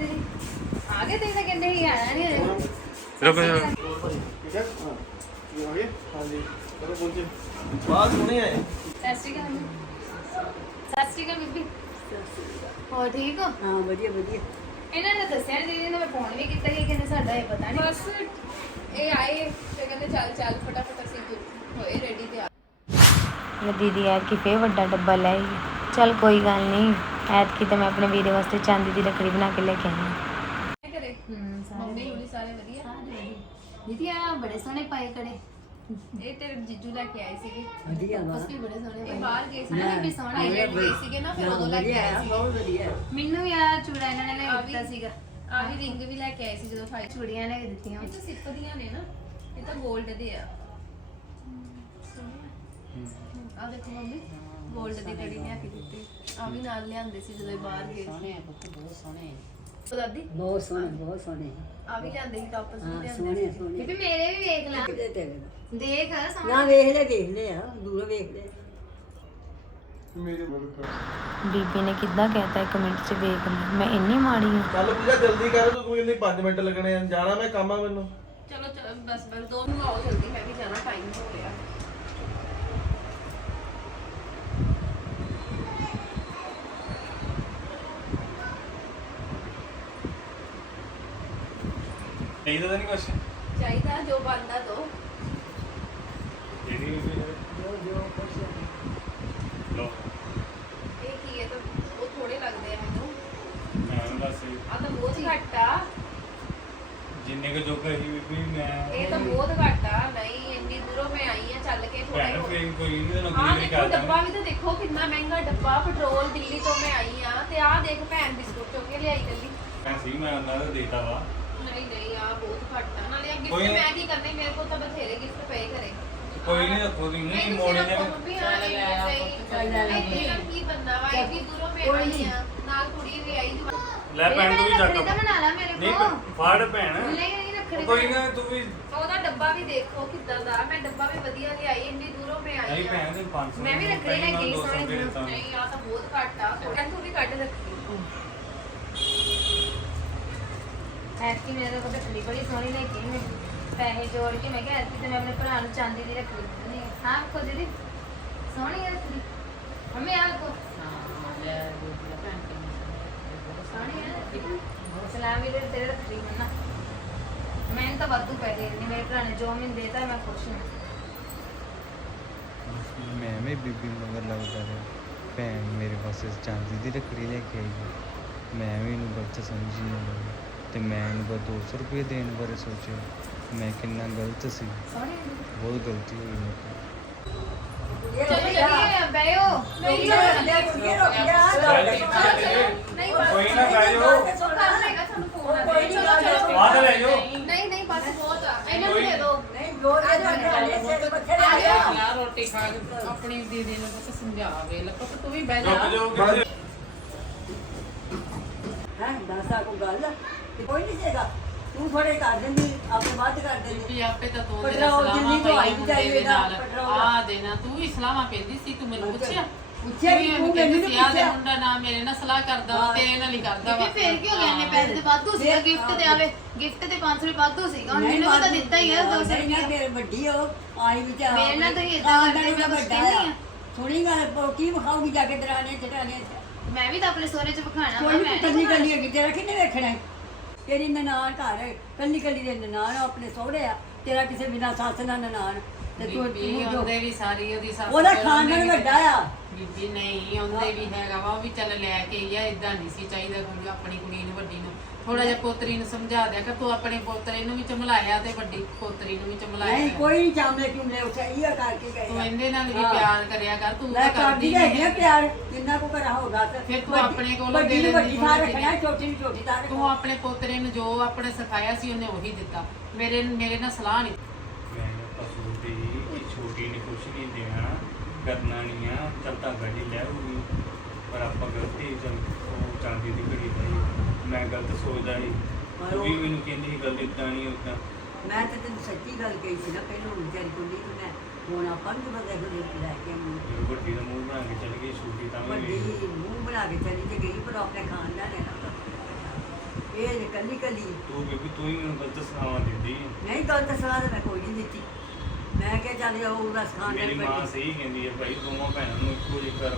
ਆ ਗਏ ਤੁਸੀਂ ਤਾਂ ਕਹਿੰਦੇ ਸੀ ਆਇਆ ਨਹੀਂ ਅਜੇ। ਰੁਕ ਜਾ। ਠੀਕ ਹੈ ਹਾਂ ਇਹ ਹੋ ਗਿਆ ਹਾਂਜੀ ਚਲੋ ਪਹੁੰਚੇ ਬਾਅਦ ਹੁਣੇ ਆਏ ਸਤਿ ਸ਼੍ਰੀ ਅਕਾਲ ਮੰਮੀ। ਸਤਿ ਸ਼੍ਰੀ ਅਕਾਲ ਬੀਬੀ। ਹੋਰ ਠੀਕ ਹੋ? ਹਾਂ ਵਧੀਆ ਵਧੀਆ। ਇਹਨਾਂ ਨੇ ਦੱਸਿਆ ਨੀ ਦੀਦੀ ਨੇ ਮੈਂ ਫੋਨ ਵੀ ਕੀਤਾ ਕਿ ਕਹਿੰਦੇ ਸਾਡਾ ਇਹ ਪਤਾ ਨਹੀਂ ਬਸ ਇਹ ਆਏ ਤੇ ਕਹਿੰਦੇ ਚੱਲ ਚੱਲ ਫਟਾਫਟ ਅਸੀਂ ਹੋਏ ਰੈਡੀ ਤੇ ਆ। ਮੈਂ ਦੀਦੀ ਯਾਰ ਕਿ ਫੇਰ ਵੱਡਾ ਡੱਬਾ ਲੈ ਆਈ। ਚਲ ਕੋਈ ਗੱਲ ਨਹੀਂ ਐਤਕੀ ਤਾਂ ਮੈਂ ਆਪਣੇ ਵੀਰੇ ਵਾਸਤੇ ਚਾਂਦੀ ਦੀ ਰੱਖੜੀ ਬਣਾ ਕੇ ਲੈ ਕੇ ਆਈ ਹਾਂ। ਕੀ ਕਰੇ ਹੂੰ ਮੰਮੀ ਹੁਣੀ ਸਾਰੇ ਵਧੀਆ? ਦੀਦੀ ਆ ਬੜੇ ਸੋਹਣੇ ਪਾਏ ਕੜੇ ਇਹ ਤੇਰੇ ਜੀਜੂ ਲੈ ਕੇ ਆਏ ਸੀਗੇ। ਵਧੀਆ ਵਾ ਉਸ ਵੀ ਬੜੇ ਸੋਹਣੇ ਇਹ ਪਾਏ ਬਾਹਰ ਗਏ ਸੀ ਨਾ, ਨਾ ਇਹ ਵੀ ਸੋਹਣਾ ਆਈਲੈਂਡ ਹੈ। ਗਏ ਸੀਗੇ ਨਾ ਫਿਰ ਉਦੋਂ ਲੈ ਕੇ ਆਏ ਸੀ ਬਹੁਤ ਵਧੀਆ। ਮੈਨੂੰ ਵੀ ਆ ਚੂੜਾ ਇਹਨਾਂ ਨੇ ਲੈ ਆ ਕੇ ਵੀ- ਦਿੱਤਾ ਸੀਗਾ। ਆ ਵੀ ਰਿੰਗ ਵੀ ਲੈ ਕੇ ਆਏ ਸੀ ਜਦੋਂ ਖਾਈ ਚੂੜੀਆਂ ਲੈ ਕੇ ਦਿੱਤੀਆਂ। ਇਹ ਤਾਂ ਸਿੱਪ ਦੀਆਂ ਨੇ ਨਾ। ਇਹ ਤਾਂ 골ਡ ਦੇ ਆ। ਆ ਦੇਖੋ ਮੰਮੀ 골ਡ ਦੀ ਕੜੀ ਲਿਆ ਕੇ ਦਿੱਤੀ। ਆ ਵੀ ਨਾਲ ਲਿਆਂਦੇ ਸੀ ਜਦੋਂ ਇਹ ਬਾਹਰ ਗਏ ਸੀ। ਸੋਹਣੇ ਆ ਪੁੱਤ ਬਹੁਤ ਸੋਹਣੇ ਆ। ਉਹ ਦਾਦੀ? ਬਹੁਤ ਸੋਹਣੇ ਬਹੁਤ ਸੋਹਣੇ। ਆ ਵੀ ਲਿਆਂਦੇ ਸੀ ਟਾਪਸ ਵੀ ਹਾਂ ਲਿਆਂਦੇ ਸੋਹਣੇ ਸੀ। ਸੋਹਣੇ ਬੀਬੀ ਮੇਰੇ ਵੀ ਵੇਖ ਲੈ। ਕਿਤੇ ਤੇ ਦੇਖ ਸੋਹਣੇ ਨਾ ਵੇਖ ਲੈ ਵੇਖ ਲੈ ਆ ਦੂਰੋਂ ਵੇਖ ਲੈ। ਮੇਰੇ ਬਰਕਰ ਬੀਬੀ ਨੇ ਕਿੱਦਾਂ ਕਹਿਤਾ ਇੱਕ ਮਿੰਟ 'ਚ ਵੇਖ ਲੈ। ਮੈਂ ਇੰਨੀ ਮਾੜੀ ਹਾਂ ਚੱਲ ਪੂਜਾ ਜਲਦੀ ਕਰ ਤੂੰ ਕਹਿੰਦੀ 5 ਮਿੰਟ ਲੱਗਣੇ ਆ। ਜਾਣਾ ਮੈਂ ਕੰਮ ਆ ਮੈਨੂੰ। ਚਲੋ ਚਲੋ ਬਸ ਬਸ ਦੋ ਨੂੰ ਆਓ ਜਲਦੀ ਮੈਂ ਵੀ ਜਾਣਾ ਟਾਈਮ ਹੋ ਰਿਹਾ ਚਾਹੀਦਾ ਤਾਂ ਨਹੀਂ ਕੁਛ? ਚਾਹੀਦਾ ਜੋ ਬਣਦਾ ਦੋ। ਜਿਹੜੀ ਵੀ ਜੋ ਜੋ ਕੁਛ ਲੋ ਇਹ ਕੀ ਹੈ? ਤਾਂ ਉਹ ਥੋੜੇ ਲੱਗਦੇ ਆ ਮੈਨੂੰ। ਮੈਂ ਬਸ ਆ ਤਾਂ ਬਹੁਤ ਘੱਟ ਆ। ਜਿੰਨੇ ਕੁ ਜੋਗਾ ਹੀ ਬੀਬੀ ਮੈਂ ਇਹ ਤਾਂ ਬਹੁਤ ਘੱਟ ਆ। ਨਹੀਂ ਇੰਨੀ ਦੂਰੋਂ ਮੈਂ ਆਈ ਆ ਚੱਲ ਕੇ ਥੋੜੇ ਭੈਣ ਫੇਰ ਕੋਈ ਨਹੀਂ ਤਾਂ ਆਹ ਨੌਕਰੀ ਦੇਖੋ ਕਰ ਡੱਬਾ ਵੀ ਤਾਂ ਦੇਖੋ ਕਿੰਨਾ ਮਹਿੰਗਾ ਡੱਬਾ ਪੈਟਰੋਲ ਦਿੱਲੀ ਤੋਂ ਮੈਂ ਆਈ ਆ। ਤੇ ਆਹ ਦੇਖ ਭੈਣ ਬਿਸਕੁਟ ਚੁੱਕ ਕੇ ਲਿਆਈ ਕੱਲੀ ਮੈਂ ਸੀ ਮੈਂ ਉਹਨਾਂ ਦਾ ਦੇਤਾ ਵਾ। ਨਹੀਂ ਨਹੀਂ ਆ ਬਹੁਤ ਘੱਟ ਆ। ਨਾਲੇ ਆ ਗਿਫਟ ਕੋਈ- ਮੈਂ ਕੀ ਕਰਨੇ ਮੇਰੇ ਕੋਲ ਤਾਂ ਬਥੇਰੇ ਗਿਫਟ ਪਏ ਘਰੇ। ਕੋਈ ਨਹੀਂ ਰੱਖੋ ਤੁਸੀਂ। ਨਹੀਂ ਮੋੜੇ ਨੇ। ਮੰਮੀ ਆ ਚੱਲ ਲੈ ਆ ਨਹੀਂ ਚੱਲ ਲੈ। ਆ ਇੱਥੇ ਤਾਂ ਕੀ ਬੰਦਾ ਵਾ ਇੰਨੀ ਦੂਰੋਂ ਮੈਂ ਕੋਈ ਨਹੀਂ। ਆ। ਨਾਲ ਕੁੜੀ ਵੀ ਆਈ ਦੀ ਲੈ ਭੈਣ ਤੂੰ ਵੀ ਚੱਕ ਤਾਂ ਬਣਾ ਲਾ ਮੇਰੇ ਨਹੀਂ ਕੋਲ। ਫੜ ਭੈਣ। ਨਹੀਂ ਰੱਖੜੀ ਕੋਈ ਨਾ ਤੂੰ ਵੀ ਉਹਦਾ ਡੱਬਾ ਵੀ ਦੇਖੋ ਕਿੱਦਾਂ ਦਾ। ਮੈਂ ਡੱਬਾ ਵੀ ਵਧੀਆ ਲਿਆਈ ਇੰਨੀ ਦੂਰੋਂ ਮੈਂ ਆਈ ਨਹੀਂ ਆ। ਭੈਣ ਤੇ 500 ਮੈਂ ਵੀ ਲੈ ਕੇ ਆਈ ਸੋਹਣੇ। ਨਹੀਂ ਆ ਤਾਂ ਬਹੁਤ ਘੱਟ ਆ। ਥੋੜਾ ਤੂੰ ਵੀ ਕੱਢ ਰੱਖੀ। ਐਤਕੀ ਮੇਰੇ ਕੋਲ ਰੱਖੜੀ ਬੜੀ ਸੋਹਣੀ ਲੈ ਕੇ ਆਈ ਮੈਂ ਪੈਸੇ ਜੋੜ ਕੇ ਮੈਂ ਕਿਹਾ ਐਤਕੀ ਤੇ ਮੈਂ ਆਪਣੇ ਭਰਾ ਨੂੰ ਚਾਂਦੀ ਦੀ ਰੱਖੜੀ ਬੰਨ੍ਹਣੀ ਹਾਂ। ਕੋ ਦੀਦੀ ਸੋਹਣੀ ਹੈ ਰੱਖੜੀ। ਮੰਮੀ ਆ ਕੋ ਸੋਹਣੀ ਆ, ਬਹੁਤ ਸਲਾਮ ਵੀਰੇ ਤੇਰੇ ਰੱਖੜੀ ਮੰਨਾ ਮੈਂ ਤਾਂ ਵਾਧੂ ਪੈ ਨਹੀਂ ਮੇਰੇ ਭਰਾ ਨੇ ਜੋ ਮੈਨੂੰ ਦੇਤਾ ਮੈਂ ਖੁਸ਼ ਹਾਂ। ਮੈਂ ਵੀ ਬੀਬੀ ਮਗਰ ਲੱਗਦਾ ਰਿਹਾ। ਭੈਣ ਮੇਰੇ ਪਾਸੇ ਚਾਂਦੀ ਦੀ ਰੱਖੜੀ ਲੈ ਕੇ ਆਈ ਹੈ। ਮੈਂ ਵੀ ਇਹਨੂੰ ਗਲਤ ਸਮਝੀ ਜਾਂਦਾ ਤੇ ਮੈਂ ਇਹਨੂੰ ਬਸ 200 ਰੁਪਏ ਦੇਣ ਬਾਰੇ ਸੋਚਿਆ। ਮੈਂ ਕਿੰਨਾ ਗਲਤ ਸੀ। ਬਹੁਤ ਗਲਤੀ ਹੋਈ ਮੇਰੇ ਤੋਂ। ਚਲੋ ਚੱਲੀਏ ਬੈਓ ਨਹੀਂ ਕੋਈ ਨਾ ਲੇਗਾ ਤੁਹਾਨੂੰ ਫੋਨ ਆ ਕੋਈ ਨਹੀਂ ਗੱਲ ਬਾਅਦ ਲੈ ਜਾਓ। ਨਹੀਂ ਨਹੀਂ ਬਸ ਬਹੁਤ ਆ। ਇਹਨਾਂ ਨੂੰ। ਦੇ ਦਿਓ। ਨਹੀਂ ਜੋ ਦੇ ਤੁਹਾਡੇ ਸਿਰ ਪੱਥੇ ਆ ਗਿਆ ਯਾਰ ਰੋਟੀ ਖਾ ਕੇ ਆਪਣੀ ਦੀਦੀ ਨੂੰ ਕੁਛ ਸਮਝਾਵੇ। ਲੱਕੋ ਤੂੰ ਵੀ ਬਹਿ ਜਾ। ਰੁਕ ਜਾਓ। ਕਿੱਥੇ ਹੈ ਦੱਸਾ ਕੋ ਗੱਲ? ਕੋਈ ਨਹੀਂ ਸੀਗਾ ਤੂੰ ਥੋੜੇ ਕਰ ਦਿੰਦੀ ਆਪੇ ਬਾਅਦ ਚ ਕਰ ਦਿੰਦੀ। ਵੀ ਆਪੇ ਤਾਂ ਤੂੰ ਪੈਟਰੋਲ ਦਿੱਲੀ ਤੋਂ ਆਈ ਵੀ ਜਾਈਏ ਨਾ, ਪੈਟਰੋਲ। ਆ ਦੇਣਾ ਤੂੰ ਵੀ ਸਲਾਹਾਂ ਪੈਂਦੀ ਸੀ ਤੂੰ ਮੈਨੂੰ ਪੁੱਛਿਆ? ਪੁੱਛਿਆ ਵੀ ਤੂੰ ਕਹਿੰਦੀ ਮੈਨੂੰ ਸੀ, ਆਹ ਦੇ ਪੁੱਛਿਆ। ਮੁੰਡਾ ਨਾ ਮੇਰੇ ਨਾਲ ਸਲਾਹ ਕਰਦਾ ਵਾ, ਤੇਰੇ ਨਾਲ ਹੀ ਕਰਦਾ ਵਾ। ਫੇਰ ਕੀ ਹੋ ਗਿਆ ਨੇ? ਪੈਸੇ ਤੇ ਵਾਧੂ ਸੀਗਾ ਗਿਫਟ ਤੇ ਆਵੇ। ਗਿਫਟ ਤੇ 500 ਰੁਪਏ ਵਾਧੂ ਸੀਗਾ ਨਹੀਂ ਮੈਨੂੰ ਤਾਂ ਦਿੱਤਾ ਹੀ ਹੈ 200 ਨਹੀਂ ਨਾ ਰੁਪਏ ਤੇਰੇ ਵੱਡੀ ਉਹ ਆਈ ਵਿੱਚ ਆ ਮੇਰੇ ਨਾਲ ਤਾਂ ਇਹ ਆਹ ਕਰਦੇ, ਤਾਂ ਮੈਂ ਵੱਡਾ ਆ। ਆ। ਸੁਣੀ ਗੱਲ ਕੀ ਵਿਖਾਊਗੀ ਜਾ ਕੇ ਦਰਾਣੇ ਚਟਾਣੇ ਮੈਂ ਵੀ ਤਾਂ ਆਪਣੇ ਸੋਨੇ ਚ ਵਿਖਾਣਾ ਵਾ ਕੋਈ ਮੈਂ ਨਹੀਂ ਕੱਲੀ ਹੈਗੀ ਤੇਰਾ ਕਿੰਨੇ ਵੇਖਣਾ ਹੈ? ਤੇਰੀ ਨਨਾਣ ਘਰ ਕੱਲੀ ਕੱਲੀ ਦੇ ਨਨਾਣ ਆ, ਆਪਣੇ ਸਹੁਰੇ ਆ। ਤੇਰਾ ਕਿਸੇ ਬਿਨਾ ਸੱਸ ਨਾਲ ਨਨਾਣ। ਤੇ ਤੂੰ ਬੀਬੀ ਤੂੰ ਜੋ ਵੀ ਸਾਰੀ ਉਹਦੀ ਸੱਸ ਉਹਦਾ ਖਾਨਦਾਨ ਵੀ- ਵੱਡਾ ਆ। ਬੀਬੀ ਨਹੀਂ ਉਹਦੇ ਵੀ ਹੈਗਾ ਵਾ ਉਹ ਵੀ ਚੱਲ ਲੈ ਕੇ ਆ ਇਦਾਂ ਨਹੀਂ ਸੀ ਚਾਹੀਦਾ ਕੁੜੀ ਆਪਣੀ ਕੁੜੀ ਨੂੰ ਵੱਡੀ ਨੂੰ। ਥੋੜਾ ਜਿਹਾ ਪੋਤਰੀ ਨੂੰ ਸਮਝਾ ਦਿਆ ਕਿ ਤੂੰ ਆਪਣੇ ਪੋਤਰੇ ਨੂੰ ਵੀ ਚਮਲਾਇਆ ਤੇ ਵੱਡੀ ਪੋਤਰੀ ਨੂੰ ਵੀ ਚਮਲਾਇਆ। ਨਹੀਂ ਕੋਈ ਨਹੀਂ ਚਾਮਲੇ ਚੁਮਲੇ ਉਹ ਸਹੀ ਆ ਕਰਕੇ ਗਏ ਤੂੰ ਆ। ਇਹਦੇ ਨਾਲ ਵੀ ਹਾਂ। ਪਿਆਰ ਕਰਿਆ ਕਰ ਤੂੰ ਤਾਂ ਕਰਦੀ ਕਰਦੀ ਹੈਗੀ ਨਹੀਂ ਪਿਆਰ ਕਿੰਨਾ ਕੋ ਕਰਾ ਹੋਗਾ ਤੇ ਫਿਰ ਤੂੰ ਵੱਡੀ- ਆਪਣੇ ਕੋਲੋਂ ਵੱਡੀ ਦੇ ਵੱਡੀ ਲੈਂਦੀ ਥਾਂ ਰੱਖਣਾ ਛੋਟੀ ਨੂੰ ਛੋਟੀ ਥਾਂ ਤੂੰ ਰੱਖਣਾ। ਆਪਣੇ ਪੋਤਰੇ ਨੂੰ ਜੋ ਆਪਣੇ ਸਿਖਾਇਆ ਸੀ ਉਹਨੇ ਉਹੀ ਦਿੱਤਾ। ਮੇਰੇ ਮੇਰੇ ਨਾਲ ਸਲਾਹ ਨਹੀਂ ਮੈਂ ਪਸੂ ਦੀ ਇਹ ਛੋਟੀ ਨੇ ਕੁਛ ਨਹੀਂ ਦੇਣਾ ਕਰਨਾ ਨਹੀਂ ਆ ਚੱਲ ਤਾਂ ਗੱਡੀ ਲੈ ਆਊਗੀ। ਪਰ ਆਪਾਂ ਗਲਤੀ ਚੱਲ ਉਹ ਚਾਂਦੀ ਦੀ ਘੜੀ ਲਈ। ਮੈਂ ਗਲਤ ਸੋਚਦਾ ਸੀ ਪਰ ਤੂੰ ਵੀ ਉਹ- ਮੈਨੂੰ ਕਹਿੰਦੀ ਸੀ ਗੱਲ ਇਦਾਂ ਨਹੀਂ ਉਦਾਂ। ਮੈਂ ਤਾਂ ਤੈਨੂੰ ਸੱਚੀ ਗੱਲ ਕਹੀ ਸੀ ਨਾ ਪਹਿਲਾਂ ਵਿਚਾਰੀ ਕੁੜੀ ਨੂੰ ਮੈਂ। ਹੁਣ ਆਪਾਂ ਨੂੰ ਪਤਾ ਕਿ ਲੈ ਕੇ ਆਉਂਦੀ ਜਦੋਂ ਵੱਡੀ ਦਾ ਮੂੰਹ ਬਣਾ ਕੇ ਚੱਲ ਗਈ ਛੋਟੀ ਤਾਂ ਵੀ ਵੱਡੀ ਮੂੰਹ ਬਣਾ ਕੇ ਚਲੀ ਤੇ ਗਈ ਪਰ ਆਪਣੇ ਖਾਨਦਾਨ ਹੈ ਨਾ। ਇਹ ਕੱਲੀ ਕੱਲੀ ਤੂੰ ਬੀਬੀ ਤੂੰ ਹੀ ਮੈਨੂੰ ਗਲਤ ਸਲਾਹਾਂ ਦਿੰਦੀ ਨਹੀਂ ਗਲਤ ਸਲਾਹ ਤਾਂ ਮੈਂ ਕੋਈ ਨਹੀਂ ਦਿੱਤੀ। ਮੈਂ ਕਿਹਾ ਚੱਲ ਜਾ ਉਹ ਰਸ ਖਾਨ ਮੇਰੀ ਦੇ ਮਾਂ ਸਹੀ ਕਹਿੰਦੀ ਹੈ ਭਾਈ ਦੋਵਾਂ ਭੈਣਾਂ ਨੂੰ ਇੱਕੋ ਜਿਹਾ ਕਰ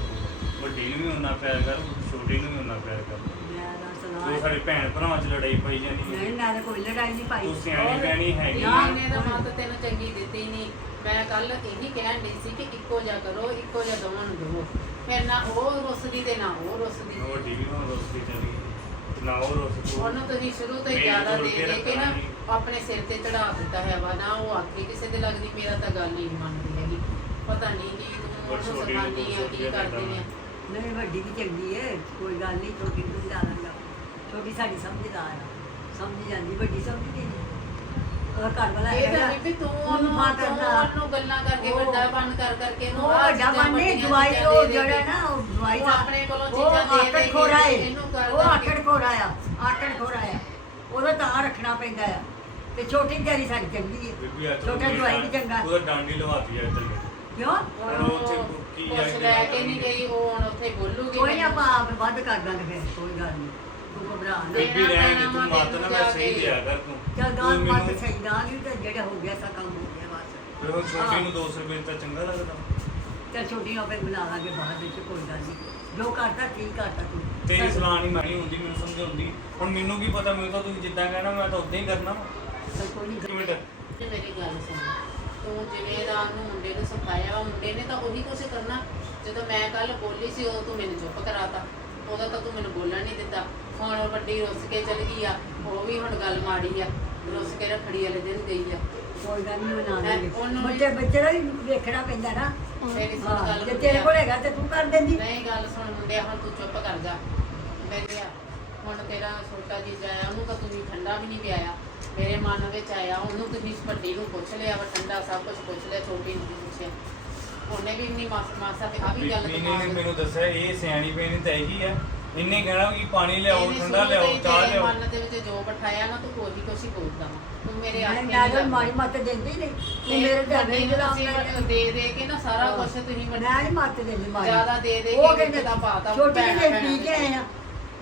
ਵੱਡੀ ਨੂੰ ਵੀ ਉਹਨਾਂ ਪਿਆਰ ਕਰ ਛੋਟੀ ਨੂੰ ਵੀ ਉਹਨਾਂ ਪਿਆਰ ਕਰ। ਮੈਂ ਤਾਂ ਸਲਾਹ ਸਾਡੇ ਭੈਣ ਭਰਾਵਾਂ 'ਚ ਲੜਾਈ ਪਈ ਜਾਂਦੀ ਨਹੀਂ ਮੈਂ ਤਾਂ ਕੋਈ ਲੜਾਈ ਨਹੀਂ ਪਾਈ। ਤੂੰ ਸਿਆਣੀ ਬਿਆਣੀ ਹੈਗੀ। ਨਾ ਇਹਨੇ ਤਾਂ ਮੱਤ ਤੈਨੂੰ ਚੰਗੀ ਦਿੱਤੀ ਨਹੀਂ। ਮੈਂ ਕੱਲ ਇਹੀ ਕਹਿਣ ਡਈ ਸੀ ਕਿ ਇੱਕੋ ਜਿਹਾ ਕਰੋ ਇੱਕੋ ਜਿਹਾ ਦੋਵਾਂ ਨੂੰ ਦਿਓ ਫਿਰ ਨਾ ਉਹ ਰੁੱਸਦੀ ਤੇ ਨਾ ਉਹ ਰੁੱਸਦੀ। ਉਹ ਵੱਡੀ ਵੀ ਹੁਣ ਰੋਸਦੀ ਚਲੀ ਨਾ ਉਹ ਰੋਸ ਉਹਨੂੰ ਤੁਸੀਂ ਸ਼ੁਰੂ ਤੋਂ ਹੀ ਜ਼ਿਆਦਾ ਦੇ ਦੇ ਕੇ ਨਾ ਆਪਣੇ ਸਿਰ ਤੇ ਚੜਾ ਦਿੱਤਾ ਹੈ ਵਾ। ਨਾ ਉਹ ਆਖੇ ਕਿਸੇ ਦੇ ਲੱਗਦੀ ਮੇਰਾ ਤਾਂ ਗੱਲ ਨਹੀਂ ਮੰਨਦੀ ਹੈਗੀ। ਪਤਾ ਨਹੀਂ ਕੀ ਤੂੰ ਉਹਨੂੰ ਆ ਸੋਚ ਕੀ ਕਰਦੀ ਆ ਨਹੀਂ ਵੱਡੀ ਵੀ ਚੰਗੀ ਹੈ ਕੋਈ ਗੱਲ ਨਹੀਂ ਛੋਟੀ ਨੂੰ ਸਮਝਾ ਲਾਂਗਾ ਛੋਟੀ ਸਾਡੀ ਸਮਝਦਾਰ ਆ। ਸਮਝ ਜਾਂਦੀ ਵੱਡੀ ਸਮਝਦੀ ਨਹੀਂ ਉਹਦਾ ਘਰ ਵਾਲਾ ਇਹ ਤਾਂ ਵੀ ਤੂੰ ਉਹਨੂੰ ਮਾਂ ਕਰਦਾ ਉਹਨੂੰ ਗੱਲਾਂ ਕਰਕੇ ਉਹ- ਵੱਡਾ ਬਣ ਕਰ ਕਰਕੇ ਉਹ ਵੱਡਾ ਵੱਡੀਆਂ ਦਵਾਈ ਉਹ ਜਿਹੜਾ। ਨਾ ਉਹ ਦਵਾਈ ਉਹ ਦਾ ਆਪਣੇ ਕੋਲੋਂ ਉਹ ਚੀਜ਼ਾਂ ਦੇ ਦੇ ਆਕੜ ਕੇ ਖੋਰਾ ਹੈ ਇਹਨੂੰ ਕਰ ਉਹ ਕਰਕੇ। ਆਕੜ ਖੋਰਾ ਆ। ਆਕੜ ਖੋਰਾ ਆ। ਉਹਦਾ ਤਾਂ ਰੱਖਣਾ ਪੈਂਦਾ ਆ। ਤੇ ਛੋਟੀ ਵਿਚਾਰੀ ਸਾਡੀ ਚੰਗੀ ਹੈ ਛੋਟਾ ਜਵਾਈ ਵੀ ਚੰਗਾ। ਉਹਦਾ ਡਾਂਡੀ ਲਵਾਤੀ ਆ ਇੱਧਰ। ਕਿਉਂ? ਚ ਕੀ ਆ ਕੁਛ ਲੈ ਕੇ ਨਹੀਂ ਗਈ ਉਹ ਹੁਣ ਉੱਥੇ ਬੋਲੂਗੀ ਕੋਈ ਨਾ ਆਪਾਂ ਆਪ ਵੱਧ ਕਰ ਦਾਂਗੇ ਫਿਰ ਕੋਈ ਗੱਲ ਨਹੀਂ। ਤੂੰ ਘਬਰਾ ਨਾ। ਬੀਬੀ ਰਹਿ ਕੇ ਤੂੰ ਮਤ ਨਾ ਮੈਂ ਸਹੀ ਦਿਆ ਕਰ ਤੂੰ। ਚੱਲ ਤੂੰ ਗਾਲ ਮਤ ਮੈਨੂੰ- ਸਹੀ ਨਾ ਨਹੀਂ ਤੇ ਜਿਹੜਾ ਹੋ ਗਿਆ ਸਾ ਕੰਮ ਹੋ ਗਿਆ ਬਸ। ਫਿਰ ਉਹ ਛੋਟੀ ਨੂੰ 200 ਰੁਪਏ ਤਾਂ ਚੰਗਾ ਲੱਗਦਾ। ਚੱਲ ਛੋਟੀ ਨੂੰ ਆਪੇ ਬੁਲਾ ਲਾਂਗੇ ਬਾਹਰ ਵਿੱਚ ਕੋਈ ਗੱਲ ਨਹੀਂ। ਜੋ ਕਰਦਾ ਠੀਕ ਕਰਦਾ ਤੂੰ। ਤੇਰੀ ਸਲਾਹ ਨਹੀਂ ਮਾਣੀ ਹੁੰਦੀ ਮੈਨੂੰ ਸਮਝਾਉਂਦੀ ਹੁਣ ਮੈਨੂੰ ਕੀ ਪਤਾ ਮੈਨੂੰ ਤਾਂ ਤੂੰ ਜਿੱਦਾਂ ਕਹਿਣਾ ਮੈਂ ਤਾਂ ਉਦਾਂ ਹੀ ਕਰਨਾ ਵਾ। ਚੱਲ ਕੋਈ ਨਹੀਂ ਇੱਕ ਮਿੰਟ ਤੇ ਮੇਰੀ ਗੱਲ ਸੁਣ। ਤੂੰ ਜਿਵੇਂ ਦਾ ਉਹਨੂੰ ਮੁੰਡੇ ਨੂੰ ਸਿਖਾਇਆ ਵਾ ਮੁੰਡੇ ਨੇ ਤਾਂ ਉਹੀ ਕੁਛ ਕਰਨਾ। ਜਦੋਂ ਮੈਂ ਕੱਲ ਬੋਲੀ ਸੀ ਉਦੋਂ ਤੂੰ ਮੈਨੂੰ ਚੁੱਪ ਕਰਾਤਾ। ਉਦੋਂ ਤਾਂ ਤੂੰ ਮੈਨੂੰ ਬੋਲਣ ਨਹੀਂ ਦਿੱਤਾ। ਹੁਣ ਉਹ ਵੱਡੀ ਰੁੱਸ ਕੇ ਚਲ ਗਈ ਆ। ਉਹ ਵੀ ਹੁਣ ਗੱਲ ਮਾੜੀ ਆ। ਰੁੱਸ ਕੇ ਰੱਖੜੀ ਵਾਲੇ ਦਿਨ ਗਈ ਆ। ਕੋਈ ਗੱਲ ਨਹੀਂ ਬਣਾ ਹੈਂ, ਲਾਂਗੇ। ਉਹਨੂੰ ਵੀ- ਬੱਚੇ ਬੱਚੇ ਦਾ ਵੀ ਵੇਖਣਾ ਪੈਂਦਾ ਨਾ। ਮੇਰੀ ਸੁਣ ਹਾਂ, ਗੱਲ ਜੇ ਤੇਰੇ ਕੋਲ ਹੈਗਾ ਤੇ ਤੂੰ ਕਰ ਦਿੰਦੀ। ਨਹੀਂ ਗੱਲ ਸੁਣ ਮੁੰਡਿਆ ਹੁਣ ਤੂੰ ਚੁੱਪ ਕਰ ਜਾ। ਮੇਰਿਆ ਹੁਣ ਤੇਰਾ ਛੋਟਾ ਜੀਜਾ ਆਇਆ ਉਹਨੂੰ ਤਾਂ ਤੁਸੀਂ ਠੰਡਾ ਵੀ ਨਹੀਂ ਪਿਆਇਆ। ਮੇਰੇ ਮਨ ਵਿੱਚ ਆਇਆ ਉਹਨੂੰ ਤੁਸੀਂ ਵੱਡੀ ਨੂੰ ਪੁੱਛ ਲਿਆ ਵਾ ਠੰਡਾ ਸਭ ਕੁਝ ਪੁੱਛ ਲਿਆ ਛੋਟੀ ਨੂੰ ਪੁੱਛਿਆ। ਉਹਨੇ ਵੀ ਨਹੀਂ ਮਾਸ ਮਾਸਾ ਤੇ ਆ ਵੀ ਗੱਲ ਬੀਬੀ ਨੇ ਮੈਨੂੰ ਦੱਸਿਆ ਇਹ ਸਿਆਣੀ ਪੈਣੀ ਤਾਂ ਇਹੀ ਆ। ਇੰਨੇ ਕਹਿਣਾ ਕਿ ਪਾਣੀ ਲਿਆਓ ਇਹਨੇ ਠੰਡਾ ਲਿਆਓ ਚਾਹ ਤੇਰੇ ਲਿਆਓ। ਮਨ ਦੇ ਵਿੱਚ ਜੋ ਬਿਠਾਇਆ ਨਾ ਤੂੰ ਕੋਈ ਕੁਛ ਹੀ ਬੋਲਦਾ ਵਾ। ਤੂੰ ਮੇਰੇ ਮੈਂ ਆਖੇ ਮੈਂ ਨਹੀਂ ਤਾਂ ਮਾੜੀ ਲੱਗਦਾ। ਮੱਤ ਦਿੰਦੀ ਨਹੀਂ। ਤੇ ਮੇਰੇ ਤੇ ਨਹੀਂ ਨੂੰ ਗੁਲਾਮ ਤੁਸੀਂ ਦੇ ਦੇ ਕੇ ਨਾ ਸਾਰਾ ਕੁਝ ਤੁਸੀਂ ਮੈਂ ਨਹੀਂ ਮੱਤ ਦਿੰਦੀ ਮਾੜੀ ਜ਼ਿਆਦਾ ਦੇ ਦੇ ਉਹ ਕੇ ਕਹਿੰਦੇ ਵਿੱਚ ਦਾ ਪਾਤਾ ਛੋਟੀ ਜਿਹੀ ਪੀ ਕੇ ਆਏ ਆ।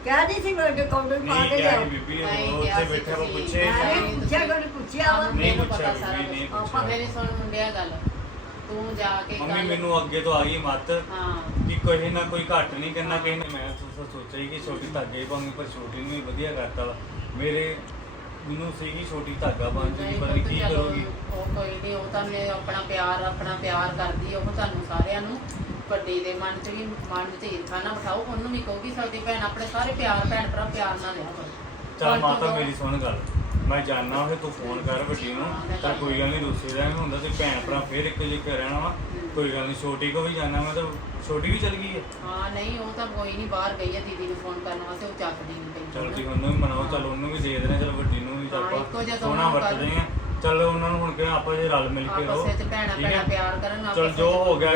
ਸੀ ਪਾ ਕੇ ਕਿਹਾ ਲਿਆਓ। ਸੀ ਬੀਬੀ ਨਹੀਂ ਉਹ ਕਿਹਾ ਉੱਥੇ ਸੀ ਬੈਠਾ ਵਾ ਤੁਸੀਂ। ਪੁੱਛੇ ਮੈਂ ਨਹੀਂ ਪੁੱਛਿਆ। ਕੋਈ ਪੁੱਛਿਆ ਵਾ ਨਹੀਂ ਮੈਨੂੰ ਪੁੱਛਿਆ ਪਤਾ ਸਾਰਾ ਬੀਬੀ, ਨਹੀਂ ਕੁਛ। ਪੁੱਛਿਆ। ਮੇਰੀ ਸੁਣ ਮੁੰਡਿਆ ਗੱਲ। ਤੂੰ ਜਾ ਕੇ ਮੰਮੀ ਕੱਲ੍ਹ- ਮੈਨੂੰ ਅੱਗੇ ਤੋਂ ਆ ਗਈ ਮੱਤ ਹਾਂ। ਕਿ ਕੋਈ ਨਾ ਕੋਈ ਘੱਟ ਨਹੀਂ ਕਰਨਾ ਕਿਸੇ ਨੇ। ਮੈਂ ਸੋ- ਸੋਚਿਆ ਸੀ ਕਿ ਛੋਟੀ ਧਾਗੇ ਪਾਉਂਗੀ ਪਰ ਛੋਟੀ ਨੂੰ ਵੀ ਵਧੀਆ ਕਰਤਾ ਵਾ। ਮੇਰੇ ਮੈਨੂੰ ਸੀਗੀ ਛੋਟੀ ਧਾਗਾ ਬਣ ਜੂਗੀ ਪਤਾ ਨਹੀਂ ਕੀ ਚਲੋ, ਕਰੂਗੀ? ਉਹ ਕੋਈ ਨਹੀਂ ਉਹ ਤਾਂ ਮੈਂ ਆਪਣਾ ਪਿਆਰ ਆਪਣਾ ਪਿਆਰ ਕਰਦੀ ਆ, ਉਹ ਤੁਹਾਨੂੰ ਸਾਰਿਆਂ ਨੂੰ। ਵੱਡੀ ਦੇ ਮਨ 'ਚ ਵੀ ਮਨ 'ਚ ਈਰਖਾ ਨਾ ਬਿਠਾਓ ਉਹਨੂੰ ਵੀ ਕਹੋਗੀ ਸਾਡੀ ਭੈਣ ਆਪਣੇ ਸਾਰੇ ਪਿਆਰ ਭੈਣ ਭਰਾ ਪਿਆਰ ਨਾਲ ਰਿਹਾ ਕਰੋ। ਚੱਲ ਮਾਤਾ ਮੇਰੀ ਸੁਣ ਗੱਲ। ਮੈਂ ਜਾਣਨਾ ਹੋਵੇ ਤੂੰ ਫੋਨ ਕਰ ਵੱਡੀ ਨੂੰ। ਤਾਂ ਕੋਈ ਗੱਲ ਨਹੀਂ ਰੁੱਸੇ ਰਹਿਣ ਹੁੰਦਾ ਤੇ ਭੈਣ ਭਰਾ ਫੇਰ ਇੱਕ ਜਿਹਾ ਰਹਿਣਾ ਵਾ ਕੋਈ ਗੱਲ ਨਹੀਂ ਛੋਟੀ ਕੋ ਵੀ ਜਾਣਾ ਮੈਂ ਤਾਂ ਛੋਟੀ ਵੀ ਚਲ ਗਈ ਹੈ ਹਾਂ ਨਹੀਂ ਉਹ ਤਾਂ ਕੋਈ ਨਹੀਂ ਬਾਹਰ ਗਈ ਹੈ ਦੀਦੀ ਨੂੰ ਫੋਨ ਕਰਨ ਵਾਸਤੇ ਉਹ ਚੱਕਦੀ ਨਹੀਂ ਪਈ। ਚਲ ਤੁਸੀਂ ਉਹਨੂੰ ਵੀ ਮਨਾਓ ਚਲ ਉਹਨੂੰ ਵੀ ਦੇ ਦੇਣਾ ਚਲ ਵੱਡੀ ਨੂੰ ਵੀ ਚੱਲ ਕਰ- ਵਰਤਦੇ ਆ। ਚਲ ਉਹਨਾਂ ਨੂੰ ਹੁਣ ਕਿਹਾ ਆਪਾਂ ਜੇ ਰਲ ਮਿਲ ਕੇ ਰਹੋ। ਆਪਸ ਵਿੱਚ ਭੈਣਾਂ? ਭੈਣਾਂ ਪਿਆਰ ਕਰਨ ਚਲ ਜੋ ਵਿੱਚ- ਹੋ ਗਿਆ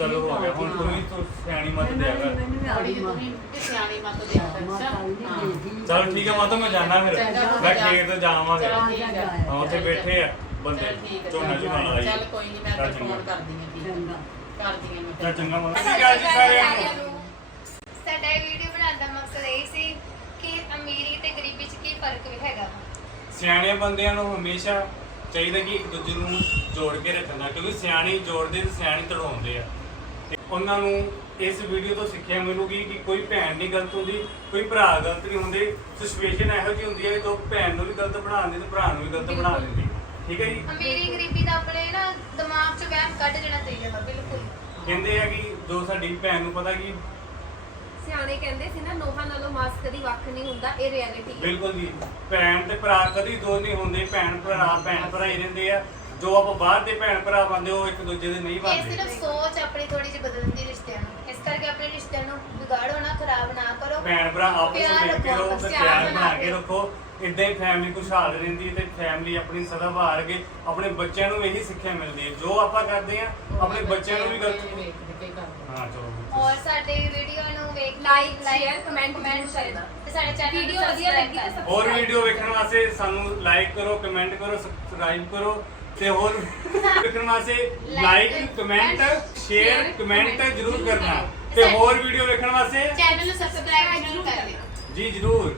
ਚਲੋ ਹੋ ਠੀਕ ਗਿਆ ਆ, ਹੁਣ ਠੀਕ ਤੂੰ ਆ। ਵੀ ਤੂੰ ਸਿਆਣੀ ਮਤ ਦਿਆ ਕਰ ਤੂੰ ਸਿਆਣੀ ਅੱਛਾ? ਹਾਂ। ਚਲ ਠੀਕ ਹੈ ਮਾਤਾ ਮੈਂ ਜਾਣਾ ਫਿਰ ਚੰਗਾ, ਮੈਂ। ਖੇਤ ਜਾਵਾਂਗੇ ਚਲੋ ਠੀਕ ਹੈ ਹਾਂ ਉੱਥੇ ਬੈਠੇ ਆ ਬੰਦੇ ਚੱਲ ਠੀਕ ਹੈ, ਝੋਨਾ ਚੱਲ ਝੋਨਾ ਲਾਈ ਚੱਲ ਕੋਈ ਨਹੀਂ ਮੈਂ ਤੇ ਚੰਗਾ। ਫੋਨ ਕਰਦੀ ਹਾਂ ਠੀਕ ਚੰਗਾ ਕਰਦੀ ਹਾਂ ਮੈਂ ਚੱਲ ਤੈਨੂੰ। ਚੰਗਾ ਮਾਤਾ ਜੀ ਅੱਜ ਸਾਰਿਆਂ ਨੂੰ ਸਾਡਾ ਇਹ ਵੀਡੀਓ ਬਣਾਉਣ ਦਾ ਮਕਸਦ ਇਹ ਸੀ ਕਿ ਅਮੀਰੀ ਤੇ ਗਰੀਬੀ 'ਚ ਕੀ ਫ਼ਰਕ ਵੀ ਹੈਗਾ ਸਿਆਣੇ ਬੰਦਿਆਂ ਨੂੰ ਹਮੇਸ਼ਾ ਚਾਹੀਦਾ ਕਿ ਇੱਕ ਦੂਜੇ ਨੂੰ ਜੋੜ ਕੇ ਰੱਖਣਾ ਕਿਉਂਕਿ ਸਿਆਣੇ ਜੋੜਦੇ ਤੇ ਸਿਆਣੇ ਤੜਾਉਂਦੇ ਆ ਤੇ ਉਹਨਾਂ ਨੂੰ ਇਸ ਵੀਡੀਓ ਤੋਂ ਸਿੱਖਿਆ ਮਿਲੂਗੀ ਕਿ ਕੋਈ ਭੈਣ ਨਹੀਂ ਗਲਤ ਹੁੰਦੀ ਕੋਈ ਭਰਾ ਗਲਤ ਨਹੀਂ ਹੁੰਦੇ। ਸਿਚੁਏਸ਼ਨ ਇਹੋ ਜਿਹੀ ਹੁੰਦੀ ਹੈ ਕਿ ਭੈਣ ਨੂੰ ਵੀ ਗਲਤ ਬਣਾ ਦਿੰਦੀ ਤੇ ਭਰਾ ਨੂੰ ਵੀ ਗਲਤ ਬਣਾ ਦਿੰਦੀ। ਠੀਕ ਹੈ ਜੀ? ਅਮੀਰੀ ਗਰੀਬੀ ਦਾ ਆਪਣੇ ਨਾ ਦਿਮਾਗ 'ਚ ਵਹਿਮ ਕੱਢ ਦੇਣਾ ਚਾਹੀਦਾ ਬਿਲਕੁਲ। ਕਹਿੰਦੇ ਆ ਕਿ ਜੋ ਸਾਡੀ ਭੈਣ ਨੂੰ ਪਤਾ ਕਿ ਸਿਆਣੇ ਕਹਿੰਦੇ ਸੀ ਨਾ ਨੋਹਾਂ ਨਾਲੋਂ ਮਾਸ ਕਦੀ ਵੱਖ ਨਹੀਂ ਹੁੰਦਾ ਇਹ ਰਿਐਲਿਟੀ ਬਿਲਕੁਲ ਜੀ। ਭੈਣ ਤੇ ਭਰਾ ਕਦੀ ਦੋ ਨਹੀਂ ਹੁੰਦੇ ਭੈਣ ਭਰਾ ਭੈਣ ਭਰਾ ਹੀ ਰਹਿੰਦੇ ਆ। ਜੋ ਆਪਾਂ ਬਾਹਰ ਦੇ ਭੈਣ ਭਰਾ ਬੰਦੇ ਉਹ ਇੱਕ ਦੂਜੇ ਦੇ ਨਹੀਂ ਇਹ ਬਣਦੇ ਸਿਰਫ ਸੋਚ ਆਪਣੀ ਥੋੜੀ ਜਿਹੀ ਬਦਲਣ ਦੀ ਰਿਸ਼ਤਿਆਂ ਨੂੰ। ਇਸ ਕਰਕੇ ਆਪਣੇ ਰਿਸ਼ਤਿਆਂ ਨੂੰ ਵਿਗਾੜੋ ਨਾ ਖਰਾਬ ਨਾ ਕਰੋ। ਭੈਣ ਭਰਾ ਆਪਸ ਪਿਆਰ ਵਿੱਚ ਮਿਲ ਕੇ ਰੱਖੋ, ਰਹੋ ਤੇ ਪਿਆਰ ਪਿਆਰ ਬਣਾ ਬਣਾ ਕੇ ਕੇ ਰੱਖੋ। ਇਦਾਂ ਹੀ ਫੈਮਿਲੀ ਖੁਸ਼ਹਾਲ ਰਹਿੰਦੀ ਹੈ ਤੇ ਫੈਮਿਲੀ ਆਪਣੀ ਸਦਾ ਬਾਹਰ ਕੇ ਆਪਣੇ ਬੱਚਿਆਂ ਨੂੰ ਇਹੀ ਸਿੱਖਿਆ ਮਿਲਦੀ ਹੈ। ਜੋ ਆਪਾਂ ਕਰਦੇ ਆ ਆਪਣੇ ਬੱਚਿਆਂ ਨੂੰ ਵੀ ਗਲਤ ਹਾਂ ਚਲੋ। ਔਰ ਸਾਡੇ ਵੀਡੀਓ ਨੂੰ ਵੇਖ Like, share, comment ਜ਼ਰੂਰ ਕਰਨਾ। ਤੇ ਸਾਡੇ ਚੈਨਲ ਨੂੰ ਵੀਡੀਓ ਵਧੀਆ ਲੱਗੀ ਤਾਂ subscribe ਹੋਰ ਵੀਡੀਓ ਵੇਖਣ ਵਾਸਤੇ ਸਾਨੂੰ ਲਾਈਕ ਕਰੋ ਕਮੈਂਟ ਕਰੋ ਸਬਸਕ੍ਰਾਈਬ ਕਰੋ। ਤੇ ਹੋਰ ਵੇਖਣ ਵਾਸਤੇ ਲਾਈਕ ਕਮੈਂਟ ਸ਼ੇਅਰ ਕਮੈਂਟ ਜ਼ਰੂਰ ਕਰਨਾ। ਤੇ ਹੋਰ ਵੀਡੀਓ ਵੇਖਣ ਵਾਸਤੇ ਚੈਨਲ ਨੂੰ ਸਬਸਕ੍ਰਾਈਬ ਜ਼ਰੂਰ ਕਰ ਦਿਓ ਜੀ ਜ਼ਰੂਰ।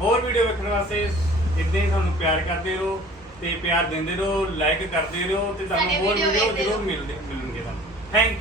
ਹੋਰ ਵੀਡੀਓ ਵੇਖਣ ਵਾਸਤੇ ਇਦਾਂ ਹੀ ਤੁਹਾਨੂੰ ਪਿਆਰ ਕਰਦੇ ਰਹੋ ਤੇ ਪਿਆਰ ਦਿੰਦੇ ਰਹੋ ਲਾਈਕ ਕਰਦੇ ਰਹੋ ਤੇ ਤੁਹਾਨੂੰ ਹੋਰ ਵੀਡੀਓ ਜ਼ਰੂਰ। ਮਿਲਦੇ ਮਿਲਣਗੇ ਤੁਹਾਨੂੰ। Thank you